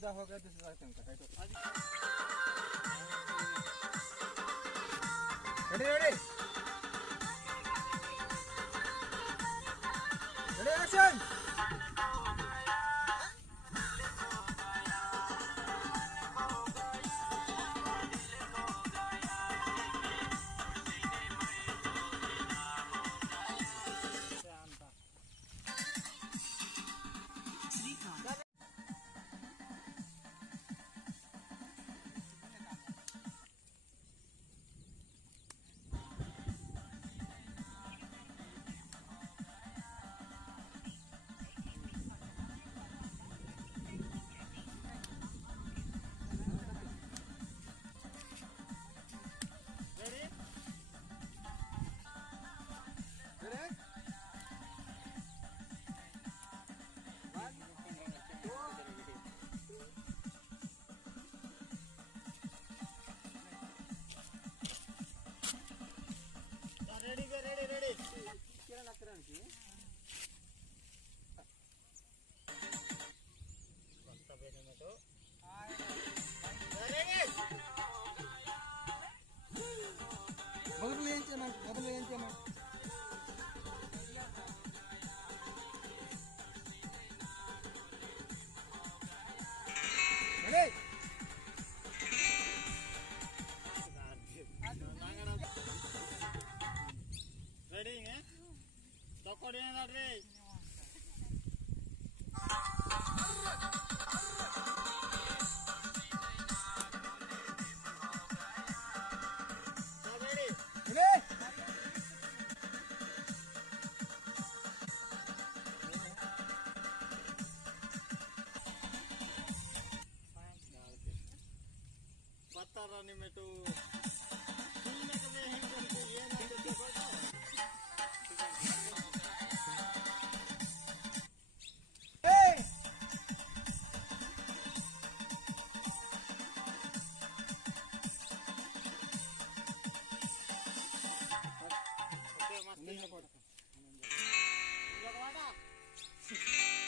सीधा हो गया दूसरा टाइम का टाइट ready ready ready action ready ready ready Kiran Kiran की पत्ता बेने में तो रेडी बगल में यांचे ना रेडी रेडी है तो कोडिया रे सब रेडी रेडी बता रानी में तो सुनने को मैं है तुमको ये ना तो नहीं है